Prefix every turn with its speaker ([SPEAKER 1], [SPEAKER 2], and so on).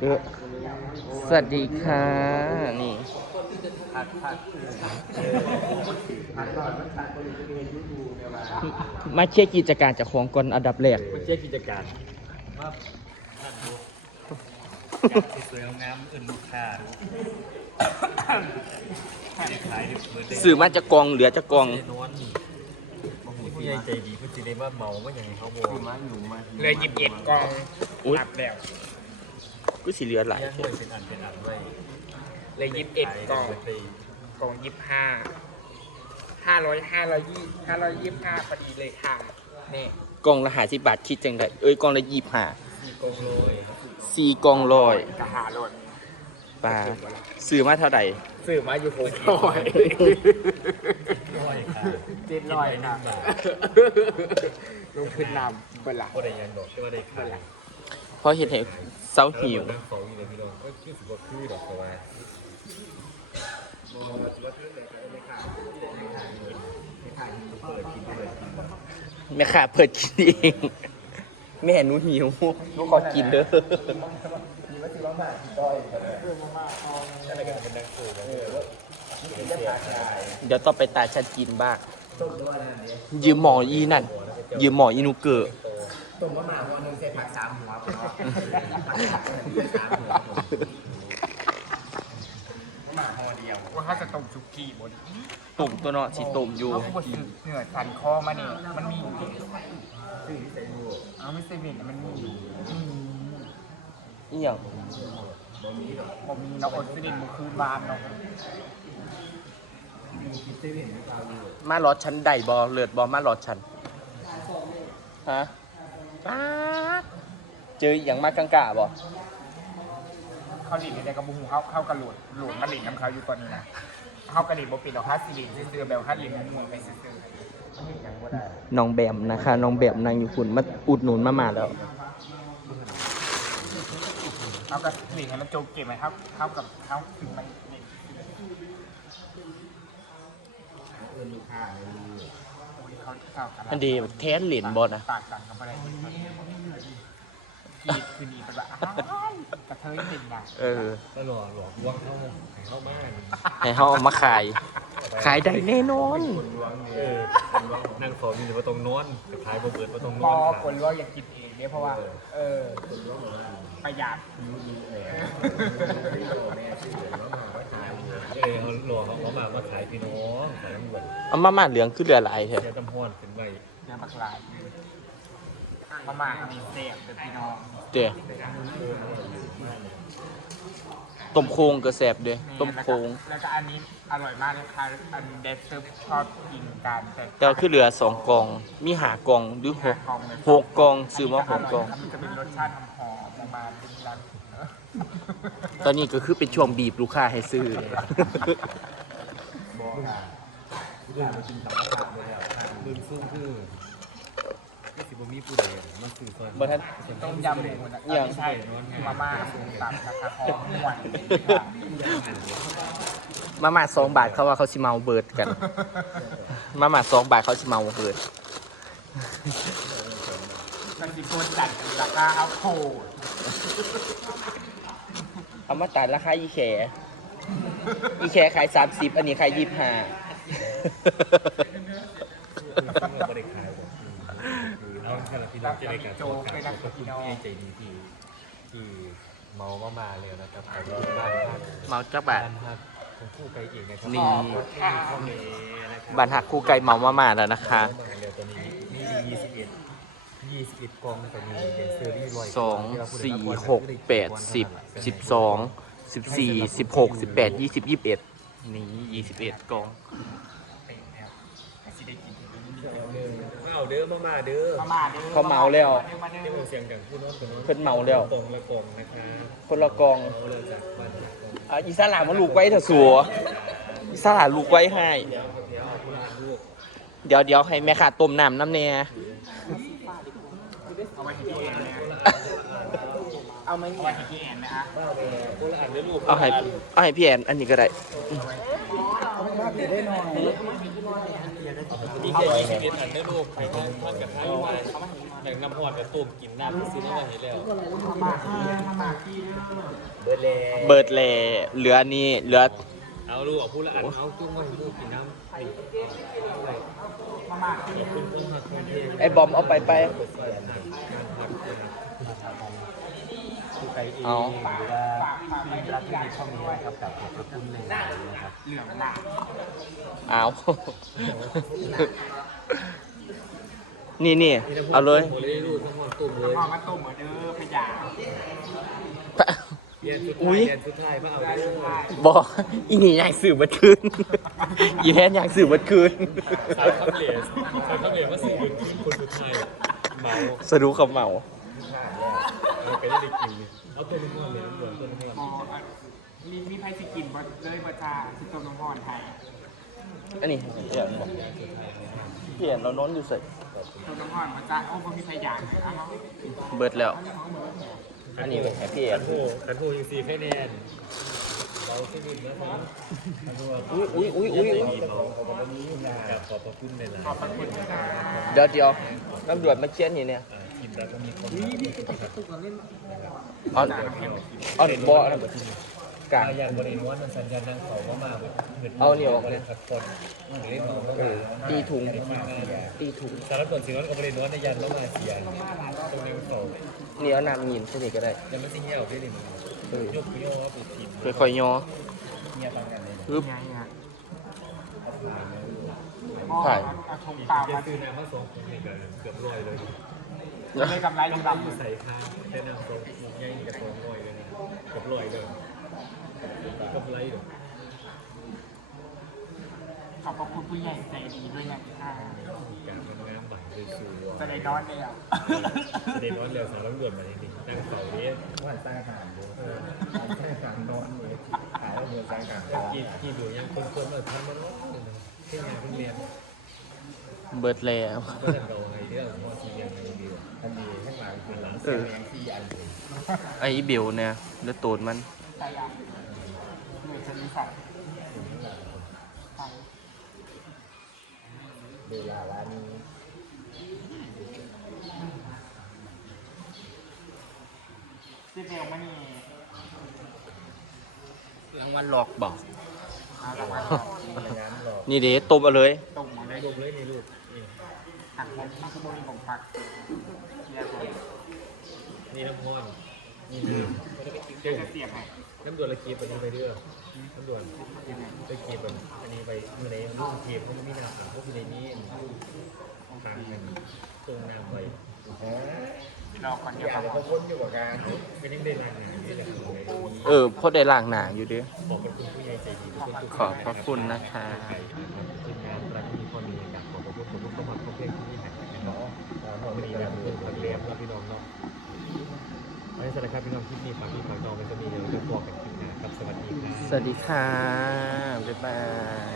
[SPEAKER 1] เออสวัสดีค่ะ นี่มาเช็คกิจการจากของก่อนอันดับแรก
[SPEAKER 2] มันเช็คกิจการว่าสวยงามอื่นลูกค้าได้ขายได้เปิดได้
[SPEAKER 1] สื่อมาจากกองเหลือจากกอง
[SPEAKER 2] ได้นอน ผู้ใหญ่ใจดีผู้สิได้ว่าเมาว่าอย่างไรเขาบอก
[SPEAKER 3] เหลยยิบเอ็ดกอง
[SPEAKER 1] อุ๊ย
[SPEAKER 3] รับแล้ว
[SPEAKER 1] ก็สีเหลือหลาย
[SPEAKER 2] ย่างห้วยเป็นอันเป็นอันไว้
[SPEAKER 3] เหลยยิบเอ็ดกอง
[SPEAKER 2] ไป
[SPEAKER 3] กองยิบห้า ห้าร้อยห้าร้อยยี่ห้าร้อยยี่ห้าพอดีเลยค่ะนี่
[SPEAKER 1] กองละหาสิบบาทคิดจังไดเอ้ยกองละยี่ห้า
[SPEAKER 2] สี่กองโรย
[SPEAKER 1] สี่กองลอย
[SPEAKER 3] กระหาโลด
[SPEAKER 1] ปลาซื้อมาเท่าไหร่
[SPEAKER 3] ซื้อมาอยู่หกร้อย
[SPEAKER 2] ร้อยค่ะ
[SPEAKER 3] เจ็ดร้อย
[SPEAKER 2] หนึ่
[SPEAKER 3] นะ
[SPEAKER 2] งบาท
[SPEAKER 3] ลงทุนนำเวลา
[SPEAKER 2] ก็ได้ยังดอกที่ว่าได้ขาย
[SPEAKER 1] เพราะเห็นให้เซาหิว
[SPEAKER 2] นั่งสองอยู่เลยพี่น้องก็คือสิบกว่าคือดอกแต่ว่า
[SPEAKER 1] แม่ค้าเปิดกินเองแม่หนูหิวหนูขอกินเด้อ เดี๋ยวต้องไปตาชันกินบ้าง ยืมหมออีนั่น ยืมหมออีนูเกอร์
[SPEAKER 3] ต้มมะม่าหัวหนึ่งใส่ผักสามหัวผมว่าหมาหัวเดียวว่าถ้าจะต้มชุกี้บน
[SPEAKER 1] ตุ่มตัวเนาะสิตุ่มอยู่
[SPEAKER 3] เขาบดเหนื่อยสันคอมาเนี่ยมันมีอยู่เอาไม่เซเว่นมันมีอยู่อืม
[SPEAKER 1] นี่อย่าง
[SPEAKER 3] ผมมีน้องอดซิลินมือคืนบานเนาะ
[SPEAKER 1] มาลอดชั้นใดบอเลือดบอมาลอดชั้นฮะป๊าดเจออหย่างมากกังกะบอ
[SPEAKER 3] เขาหลีดในกระบุงเขาเข้ากระโหลดโหลดมาหลีดน้ำเขาอยู่ตอนนี้นะเขากระดิ่งบปิดหรอกฮะซิลินซื้อๆแบบฮัดลินมือไปซื้อ
[SPEAKER 1] น้องแบมนะคะ น้องแบมนางอยู่คุณมาอุดหนุนมามาแล้ว
[SPEAKER 3] ๆ เขากับหลีดให้มันโจกเก็บไหมครับเข้ากับเขาถึงไหมนี่เขาเข้ากั
[SPEAKER 1] อันดีแทนเหรียญบอลนะ
[SPEAKER 3] ปากสั่งกันไปเลยทีคืนนี้เป็นแบบอ้าวกระเทยจริงนะ
[SPEAKER 1] เออ
[SPEAKER 2] ก็หล่อหลอกลวเข้าให้เข้ามา
[SPEAKER 1] ให้เขาเอามาขาย ขายได้แน่นอน คนวัง
[SPEAKER 2] เออนั่งสองอยู่ว่าตรงนอนกับท้ายบ่เปิดว่าตรงน
[SPEAKER 3] พ
[SPEAKER 2] อ
[SPEAKER 3] อน คนว่าอยากกินเอง เนี่ยเพราะว่า เออประหยัด
[SPEAKER 2] เออเขาหล่อเขามามาขายพี่น้องขายน้ำหวาน
[SPEAKER 1] เอามามาเหลืองคือเหลือหลายแท้
[SPEAKER 2] เสียตำห้อนเป็นไง
[SPEAKER 3] เนื้อปลากราย มาม่ามีเสียบเป็นพี่น้อง
[SPEAKER 1] เดี๋ยวต้มโครงกระแสบเด้อต้มโครง
[SPEAKER 3] แล้วก็อันนี้อร่อยมากเลยค่ะอันเดซเซอร์ชอบกินกันแต่
[SPEAKER 1] แต่ว่าคือเหลือสองกอง มีหากองหรือหกหกกองซื้อมาหกกอง
[SPEAKER 3] มันจะเป็นรสชาติหอมๆมาเป็นรัน
[SPEAKER 1] ตอนนี้ก็คือเป็นช่วงบีบลูกค้าให้ซื้อ
[SPEAKER 2] ลืมซึ่งคือที่ สิบมีผู้ใดมันสื่อซอย
[SPEAKER 1] บ่ทัน
[SPEAKER 3] ต้มยำหมูนะ
[SPEAKER 1] อย่าง
[SPEAKER 3] ไม่ใช่มาม่าสูงตับนะคะหอมหวาน
[SPEAKER 1] มามาสองบาทเขาว่าเขาสิเมาเบิดกัน มามาสองบาทเขาสิเมาเบิด
[SPEAKER 3] มันมีคนจัดราคาเอาโคตร
[SPEAKER 1] เอามาตัดราคาอีแขอีแขขายสามสิบอันนี้ขายยี่ห้า
[SPEAKER 2] ซึ่งเราไม่ได้ขายบอกคือ น้องแค่ละพี่น้องจะได้การขอบคุณใจดีที่ที่เมามามาเลยนะครับแต่ที่บ้านพัก
[SPEAKER 1] เมาจักบาท
[SPEAKER 2] บ้านพักของคู่ไปเองนะครับ
[SPEAKER 1] นี่
[SPEAKER 2] ข้อเมนะครับ
[SPEAKER 1] บานหักคู่ไก่เมามามาแล้วนะคะ
[SPEAKER 2] เดี๋ยวตัวนี้นี่ยี่สิบเอ็ดยี่สิบเอ็ดกองตัวนี้เป็นเซอรี่ลอย
[SPEAKER 1] สองสี่หกแปดสิบสิบสองสิบสี่สิบหกสิบแปดยี่สิบยี่สิบเอ็ดนี่ยี่สิบเอ็ดกอง
[SPEAKER 3] เป็นแบบสิได้กิน
[SPEAKER 2] เอาเด้อมามาเด้อ
[SPEAKER 3] มาม่าด้อ
[SPEAKER 1] เขาเมาแล้ว
[SPEAKER 3] มาเด้อ
[SPEAKER 2] ที่ผมเสียงอย่างผู้น้องตัวน้อง
[SPEAKER 1] เพิ่นเมาแล้ว
[SPEAKER 2] ตรงละกองนะครับ
[SPEAKER 1] คนละกอง
[SPEAKER 2] เอาเลยจากบ้านจากกอง
[SPEAKER 1] อะอีสานหลามาลูกไว้เถอะสัวอีสานหลาลูกไว้ให้ เดี๋ยวเดี๋ยวให้แม่ขาต้มน้ำน้ำเนี่ย
[SPEAKER 3] เอาไว้ที่แอนนะเอาไว้ที่แอนนะฮะ
[SPEAKER 2] คนละอันเด้อลูก
[SPEAKER 1] เอาให้เอาให้พี่แอนอันนี้ก็ได้
[SPEAKER 2] มีแค่ยี่สิบเอ็ดอันเด้อลูกใครท่านท่านกับท่านไปแต่น้ำหอดกับต้มกินน้ำซื้อมาให้แล้ว
[SPEAKER 3] มามามามาพี่เด้อ
[SPEAKER 2] เบิร์ดเลย
[SPEAKER 1] เบิร์ดแลเหลือนี่เหลือ
[SPEAKER 2] เอาลูกเอาพูดละอันเอาจุ้งมาให้ลูกกินน้ำไอ้
[SPEAKER 3] มามาพี่
[SPEAKER 2] คุณต้องมาคุยเอง
[SPEAKER 1] ไอ้บอมเอาไปไป
[SPEAKER 2] คือ ไปเอง
[SPEAKER 1] เอา
[SPEAKER 2] หรือว่าที่รับที่ในช่องนี้นะครับกับขอบพระคุณเลยนะครับ
[SPEAKER 3] เหลืองหนา
[SPEAKER 1] เอานี่นี่เอาเลย
[SPEAKER 2] โมเลลูกทั้งหมดตุ่มเลย
[SPEAKER 3] พ่อมาต้มเหมือนเด้อพยา
[SPEAKER 2] เรียนสุด
[SPEAKER 1] อุ๊
[SPEAKER 2] ท้าย
[SPEAKER 1] ย
[SPEAKER 2] เรียนสุดท้ายมาเอาได้เลย
[SPEAKER 1] บอกอีนี่อยากสื่อบัดคืนอีแทนอยากสื่อบัดคืน
[SPEAKER 2] สายคำเหรียญสายคำเหรียญมาสี่หมื่นคนสุดท้ายเมา
[SPEAKER 1] สะดุกับเมา
[SPEAKER 2] เรา ไปได้กินเอาตัวนึงก่อนเลยตัวนึงก่อน
[SPEAKER 3] มีมีไพ่สกินบ่เลยบ่จ้าสิต้มน้ำร้อนไทย
[SPEAKER 1] อันนี้เปลี่ยนบอกเปลี่ยนเราโน้นอยู่เสร็จ
[SPEAKER 3] ต้มน้ำร้อนบ่จ้าโอ้บ่มีไฟยางเอามา
[SPEAKER 1] เบิดแล้ว อันนี้เป็นแฮปปี้เอน
[SPEAKER 2] นโหขันโหยังสี่คะแนนเราขึ้นดินแล้วนะขันโห
[SPEAKER 1] อุ้ยอุ้ยอุ้ยอุ้ย
[SPEAKER 2] ขอบพระคุณในหลาย
[SPEAKER 3] ขอบพระคุณ
[SPEAKER 1] เดี๋ยวเดี๋ยวน้ำด่วนมาเคียนนี่เนี่ย
[SPEAKER 2] กินแล้วก็มีคน
[SPEAKER 1] เอ๋อนเอ๋อนบออันนั้นกลาง
[SPEAKER 2] อย่างบริเวณนั้นสัญญาณนั่งเขาก็มาแบบ
[SPEAKER 1] เอาเหนียวออกเลย
[SPEAKER 2] พักคนเล่นน้อง
[SPEAKER 1] เออตีถุงตีถุง
[SPEAKER 2] สารส่วนสิ่งนั้นก็บริเวณในยันแล้วมาเสียตรงนี้เขา
[SPEAKER 1] นี่เอาน้ำยินใช่ไหมก็ได้
[SPEAKER 2] ยังไม่สิ่งเงี้ยเอาไปเลย
[SPEAKER 1] เออย
[SPEAKER 2] กย่อไปทีม
[SPEAKER 1] ค่อยๆย่อ
[SPEAKER 2] เงี้ยต่างกันเลย
[SPEAKER 1] ปึ๊บ
[SPEAKER 3] ไงอะ
[SPEAKER 1] ถ่าย
[SPEAKER 3] เอาชงเปล่า
[SPEAKER 2] จะ
[SPEAKER 3] มา
[SPEAKER 2] ซื้อน้ำมาสองคนนี่กันเกือบร้อยเลย
[SPEAKER 3] เลยกำไรลงดำ
[SPEAKER 2] ใส่ข้าวได้น้ำตรงใหญ่กับสองร้อยเลยนะกือบร้อยเลยกับไรเด้อ
[SPEAKER 3] ขอบพระคุณผู้ใหญ่ใจดีด้วยนะค่ะ
[SPEAKER 2] การทำงานบัตรเลยสู
[SPEAKER 3] จะได้นอนเลยอะ
[SPEAKER 2] เด็นวันเร็วสาวตำรวจมาจริงๆนั่งเสาเนี้ยว่าสร้างหารอยู่สร้างหารนอนเลยหาว่าเมืองสร้างหารกี่กี่ดูยังคนคนมาทำมันร้อนเลยนะที่งานเพิ่งเรียน
[SPEAKER 1] เบิร์ดแล้ว
[SPEAKER 2] ก็จะโดนในเรื่องของสี่อย่างในวิวอันนี้ข้างหลังคือหลังเสียงสี่อันเลย
[SPEAKER 1] ไอ้เบลเนี่ยเลือดตูดมัน
[SPEAKER 3] ใจอะเหนื่อยจะมีสัตว์
[SPEAKER 2] เวลาร้านนี้
[SPEAKER 3] ที่เบลมันนี่
[SPEAKER 1] รางวัลหลอกบอก
[SPEAKER 3] เอาละวัน
[SPEAKER 2] งานหลอก
[SPEAKER 1] นี่เด้ต้มเอาเลย
[SPEAKER 3] ตรงมาได้
[SPEAKER 2] ลูกเลยนี่ลูกนี่
[SPEAKER 3] หักผมมันคือโมลีของพักเชียผม
[SPEAKER 2] นี่น้ำพอนนี่
[SPEAKER 3] เดี๋ยวจะเสียบให้
[SPEAKER 2] น้ำด่วนละเกียบอันนี้ไปเรื่อยน้ำด่วนไปเกียบแบบอันนี้ไปเมื่อไหร่ลูกเกียบเขาไม่มีน้ำขังพวกในนี้ทางกันตรงน้ำไป
[SPEAKER 3] รอก่อนเดี๋ยวครับ
[SPEAKER 2] เขาพ้นอยู่กับการไม่ได้ได้างงานนี่และเลย
[SPEAKER 1] เออพอได้ล่างหนาอยู่ด้อ
[SPEAKER 2] ขอบคุณผู้ใหญ่ใจดี
[SPEAKER 1] ขอบพระคุณนะคะ
[SPEAKER 2] พี่น้องที่มีฝากพี่ฝากน้องเป็นจะมีเดี๋ยวจะบอกกันคลิปหน้าครับสวัสดีครับ
[SPEAKER 1] สวัสดีค่ะ บ๊ายบาย